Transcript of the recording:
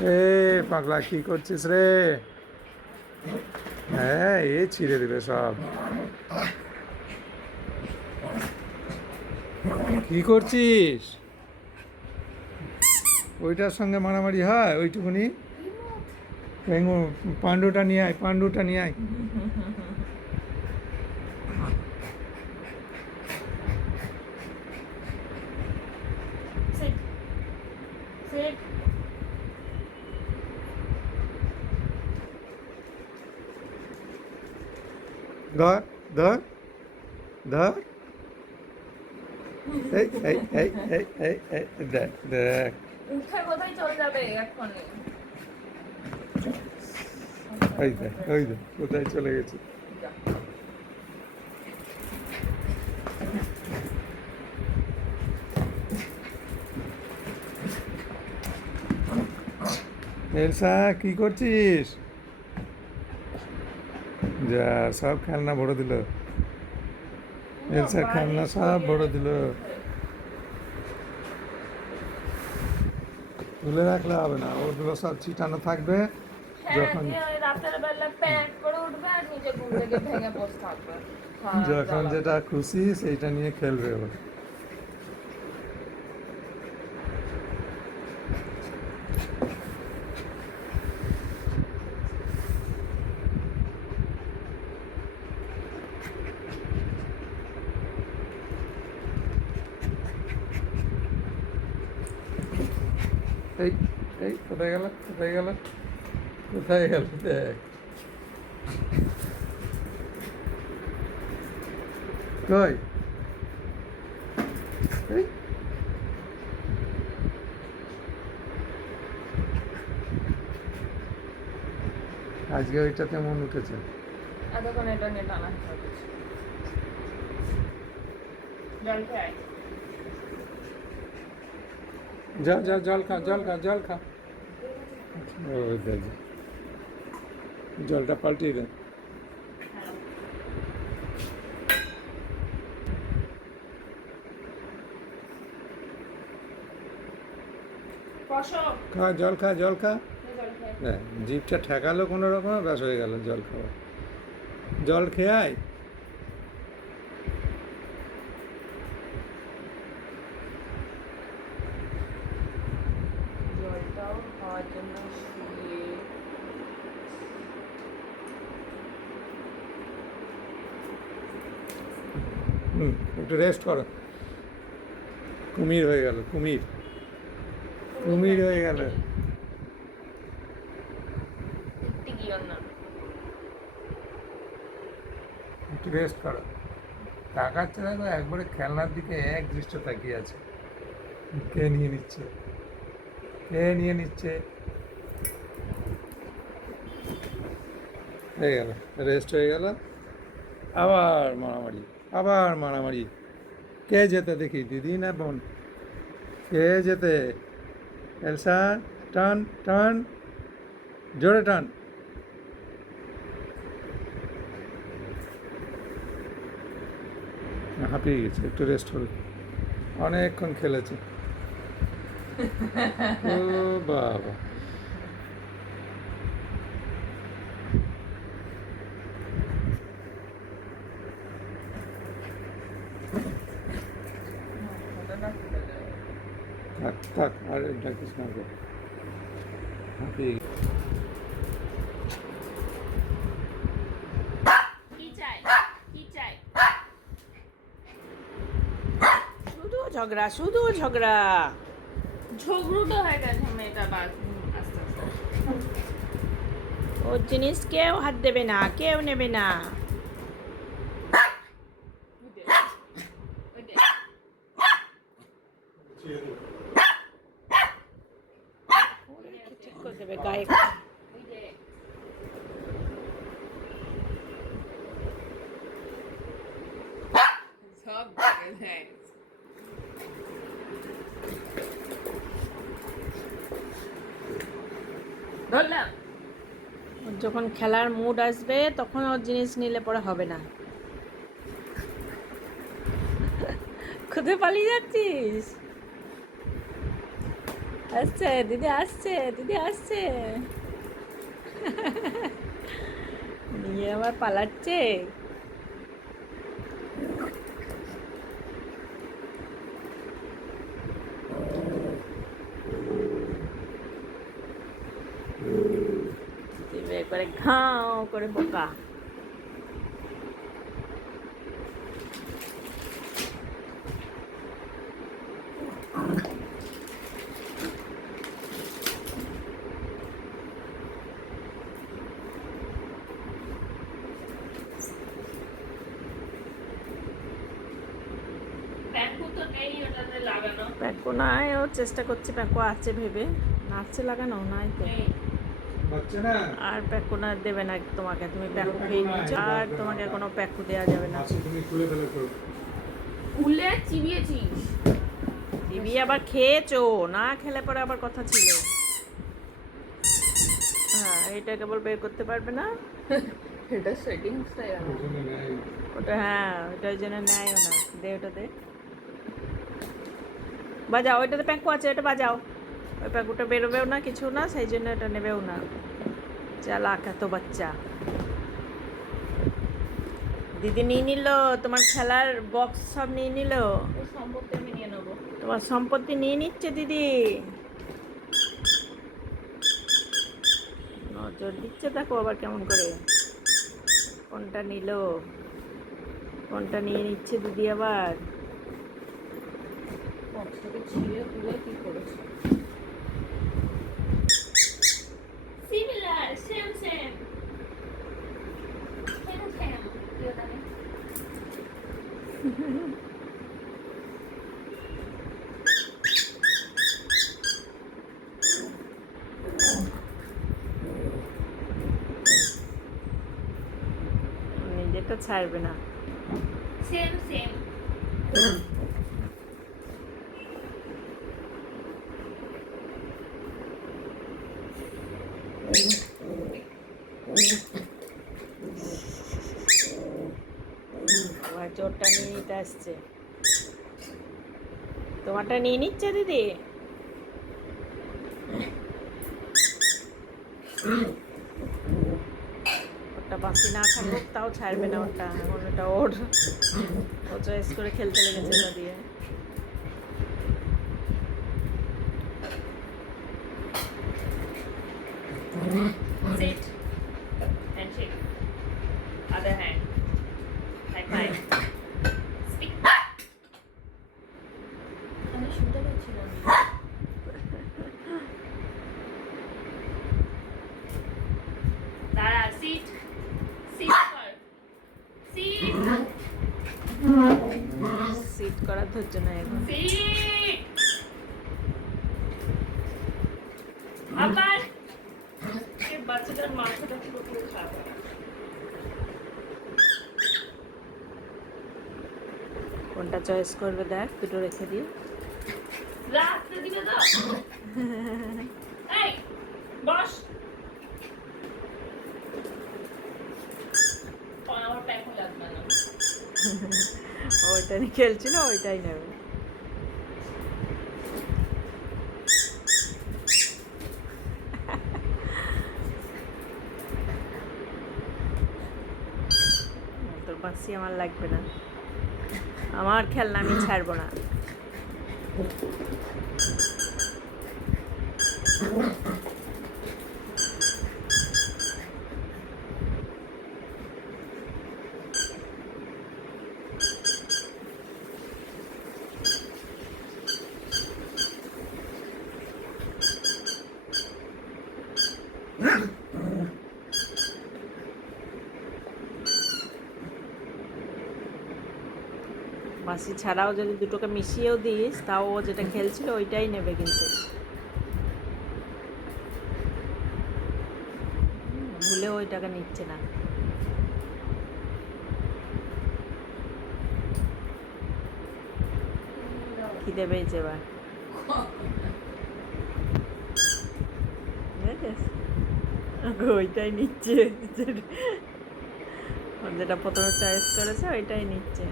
এ পাগলা কি করছিস রে? হ্যাঁ এ ছিঁড়ে দিবে সব। কি করছিস? ওইটার সঙ্গে মারামারি হয়? ওইটুকুনি? পাণ্ডুটা নিয়ে আয় পাণ্ডুটা নিয়ে আয়। ধর ধর ধর এই দেখ দেখ ওই দেখ কোথায় চলে গেছে? এলসা কি করছিস? যা সব খেলনা ভরে দিল। এলসার খেলনা সব ভরে দিল। তুলে রাখলে হবে না। ওগুলো সব ছিটানো থাকবে। হ্যাঁ যখন থাকবে। সারা যখন যেটা খুশি সেইটা নিয়ে খেলবে ও। এই এই, কোথায় গেল? কোথায় গেল? কোথায় গেল? দেখ। কই? আজকে ওইটাতে মন উঠেছে। এতক্ষণ এটা নিয়ে টানা জল খেয়ে। যা যা জল খা জল খা জল খা। জলটা পাল্টিয়ে দে। বসো। খা জল খা জল খা। দেখ জিভটা ঠেকালো কোনো রকম ব্যাস হয়ে গেল জল খাওয়া। জল খেয়ে আয় হুম একটু রেস্ট করো। কুমির হয়ে গেল কুমির। কুমির হয়ে গেল। একটি রেস্ট করো। তাকাচ্ছে দেখো একবারে খেলনার দিকে এক দৃষ্ট তাকিয়ে আছে। কে নিয়ে নিচ্ছে? কে নিয়ে নিচ্ছে? হয়ে গেল রেস্ট হয়ে গেল। আবার মারামারি। আবার মারামারি। কে যেতে দেখি, দিদি না বোন? কে যেতে? এলসা, টান টান, জোরে টান। হাঁপিয়ে গেছে, একটু রেস্ট হবে। অনেকক্ষণ খেলেছে। ও বাবা। থাক আর ডাকিস না গো। কি চাই? শুধু ঝগড়া শুধু ঝগড়া। ঝগড়ুটো হয়ে গেছে মেয়েটা বাস। ওর জিনিস কেউ হাত দেবে না কেউ নেবে না। ওই দেবে গায়ে সব জায়গায় ধরলাম। যখন খেলার মুড আসবে তখন ওর জিনিস নিলে পরে হবে না। কোথায় পালিয়ে যাচ্ছিস? আসছে দিদি আসছে দিদি আসছে। নিয়ে আবার পালাচ্ছে। একবারে ঘাও করে বোকা প্যাকু তো নেই ওটাতে লাগানো প্যাকো নাই ও চেষ্টা করছে প্যাকো আছে ভেবে। নাচছে লাগানো নাই তো। আর প্যাকো না দেবে না তোমাকে তুমি প্যাকো খেয়ে নিচ্ছ আর তোমাকে কোনো প্যাকো দেওয়া যাবে না। আচ্ছা তুমি খুলে চিবিয়েছিস। দিবি আবার খেয়েছো না খেলে পরে আবার কথা ছিল। হ্যাঁ এটা কেবল বের করতে পারবে না। এটা সেটিংস ওটা হ্যাঁ ওটা ওই জন্য নেয়ও না। দে ওটা দে। বাজাও ওইটাতে প্যাকু আছে ওটা বাজাও। ওই প্যাকুটা বেরোবেও না কিছু না সেই জন্য এটা নেবেও না। চালাক এত বাচ্চা। দিদি নিয়ে নিল তোমার খেলার বক্স সব নিয়ে নিল। সম্পত্তি আমি নিয়ে নেব। তোমার সম্পত্তি নিয়ে নিচ্ছে দিদি। নজর দিচ্ছে দেখো আবার কেমন করে। কোনটা নিল? কোনটা নিয়ে নিচ্ছে দিদি আবার? বক্সটাকে ছিঁড়ে তুলে কি করেছে? Similar same same same same কি নিজেরটা ছাড়বে না। সেম সেম আবার চোরটা আসছে। তোমারটা নিয়ে নিচ্ছে দিদি? ওটা বাকি না থাকুক, তাও ছাড়বে না ওটা এখন ওটা ওর। ও চয়েস করে খেলতে লেগেছে ওটা দিয়ে। Sit. সিট করার ধৈর্য না এখন। আবার বাচ্চাটার মাথাটা পুরো পুরো খারাপ? কোনটা চয়েস করবে দেখ দুটো রেখে দিই। রাখতে দিবে তো। এই বস। আমার না ওইটা নিয়ে খেলছিল ওইটাই নেবে। তোর আমার লাগবে না। আমার খেলনা আমি ছাড়বো না। বাঁশি ছাড়াও যদি দুটোকে মিশিয়েও দিস, তাও ও যেটা খেলছিল ওইটাই নেবে কিন্তু। ভুলেও ওইটাকে নিচ্ছে না। খিদে পেয়েছে এবার। ওইটাই নিচ্ছে। যেটা প্রথমে চয়েস করেছে, ওইটাই নিচ্ছে।